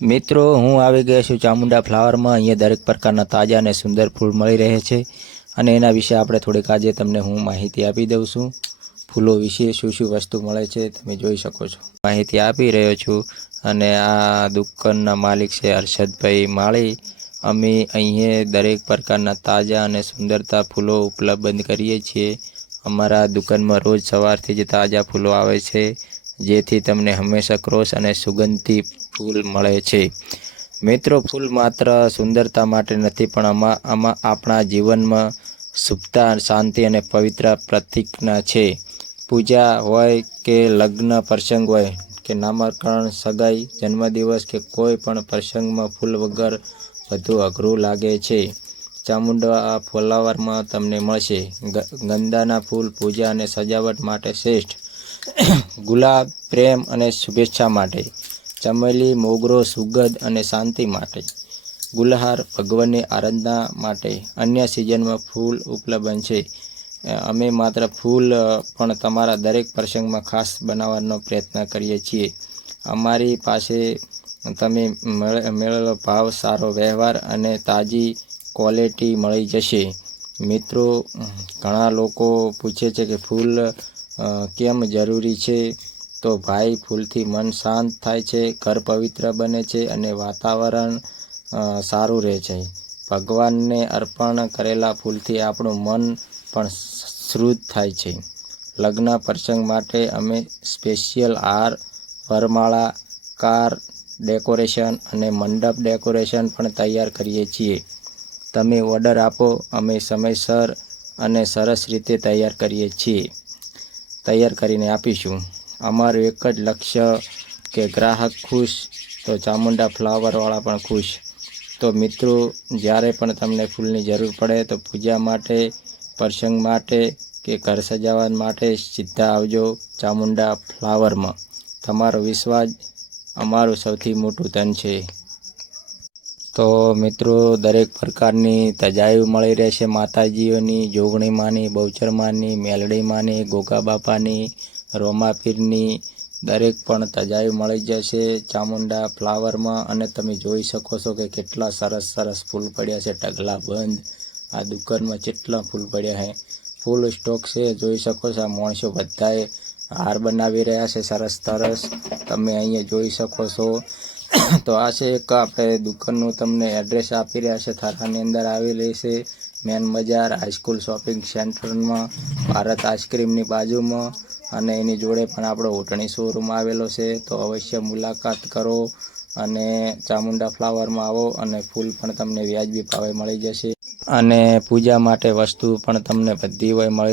મિત્રો હું આવી ગયો છું ચામુંડા ફ્લાવરમાં। અહીંયા દરેક પ્રકારના તાજા અને સુંદર ફૂલ મળી રહે છે અને એના વિશે આપણે થોડીક આજે તમને હું માહિતી આપી દઉં છું। ફૂલો વિશે શું શું વસ્તુ મળે છે તમે જોઈ શકો છો। માહિતી આપી રહ્યો છું અને આ દુકાનના માલિક છે હર્ષદભાઈ માળી। અમે અહીંયા દરેક પ્રકારના તાજા અને સુંદરતા ફૂલો ઉપલબ્ધ કરીએ છીએ। અમારા દુકાનમાં રોજ સવારથી જ તાજા ફૂલો આવે છે, જેથી તમને હંમેશા ક્રોસ અને સુગંધી ફૂલ મળે છે। મિત્રો, ફૂલ માત્ર સુંદરતા માટે નથી, પણ આમાં આપણા જીવનમાં શુભતા, શાંતિ અને પવિત્ર પ્રતીકના છે। પૂજા હોય કે લગ્ન પ્રસંગ હોય કે નામકરણ, સગાઈ, જન્મદિવસ કે કોઈ પણ પ્રસંગમાં ફૂલ વગર બધું અઘરું લાગે છે। ચામુંડા ફ્લાવરમાં તમને મળશે ગંદાના ફૂલ પૂજા અને સજાવટ માટે શ્રેષ્ઠ, ગુલાબ પ્રેમ અને શુભેચ્છા માટે, ચમેલી મોગરો સુગંધ અને શાંતિ માટે, ગુલહાર ભગવાનની આરાધના માટે। અન્ય સિઝનમાં ફૂલ ઉપલબ્ધ છે। અમે માત્ર ફૂલ પણ તમારા દરેક પ્રસંગમાં ખાસ બનાવવાનો પ્રયત્ન કરીએ છીએ। અમારી પાસે તમે મેળવેલો ભાવ, સારો વ્યવહાર અને તાજી ક્વોલિટી મળી જશે। મિત્રો, ઘણા લોકો પૂછે છે કે ફૂલ કેમ જરૂરી છે? તો ભાઈ, ફૂલથી મન શાંત થાય છે, ઘર પવિત્ર બને છે અને વાતાવરણ સારું રહે છે। ભગવાનને અર્પણ કરેલા ફૂલથી આપણું મન પણ શુદ્ધ થાય છે। લગ્ન પ્રસંગ માટે અમે સ્પેશિયલ હાર, વરમાળા, કાર ડેકોરેશન અને મંડપ ડેકોરેશન પણ તૈયાર કરીએ છીએ। તમે ઓર્ડર આપો, અમે સમયસર અને સરસ રીતે તૈયાર કરીને આપીશું। અમારું એક જ લક્ષ્ય કે ગ્રાહક ખુશ તો ચામુંડા ફ્લાવરવાળા પણ ખુશ। તો મિત્રો, જ્યારે પણ તમને ફૂલની જરૂર પડે તો પૂજા માટે, પ્રસંગ માટે કે ઘર સજાવટ માટે સીધા આવજો ચામુંડા ફ્લાવરમાં। તમારો વિશ્વાસ અમારું સૌથી મોટું ધન છે। તો મિત્રો, દરેક પ્રકારની તજાઈઓ મળી રહેશે। માતાજીઓની, જોગણીમાંની, બહુચરમાંની, મેલડીમાંની, ગોગા બાપાની, રોમાપીરની દરેક પણ તજાઈઓ મળી જશે ચામુંડા ફ્લાવરમાં। અને તમે જોઈ શકો છો કે કેટલા સરસ સરસ ફૂલ પડ્યા છે, ઢગલા બંધ। આ દુકાનમાં કેટલા ફૂલ પડ્યા છે, ફૂલ સ્ટોક છે, જોઈ શકો છો। આ માણસો બધાએ હાર બનાવી રહ્યા છે સરસ સરસ, તમે અહીંયા જોઈ શકો છો। તો આ છે એક આપણે દુકાનનું તમને એડ્રેસ આપી રહ્યા છે, થરાની અંદર આવેલી છે, મેન બજાર હાઈસ્કૂલ શોપિંગ સેન્ટરમાં, ભારત આઈસ્ક્રીમની બાજુમાં। અને એની જોડે પણ આપણો ઓઢણી શોરૂમ આવેલો છે। તો અવશ્ય મુલાકાત કરો અને ચામુંડા ફ્લાવરમાં આવો અને ફૂલ પણ તમને વ્યાજબી ભાવે મળી જશે અને પૂજા માટે વસ્તુ પણ તમને બધી હોય મળી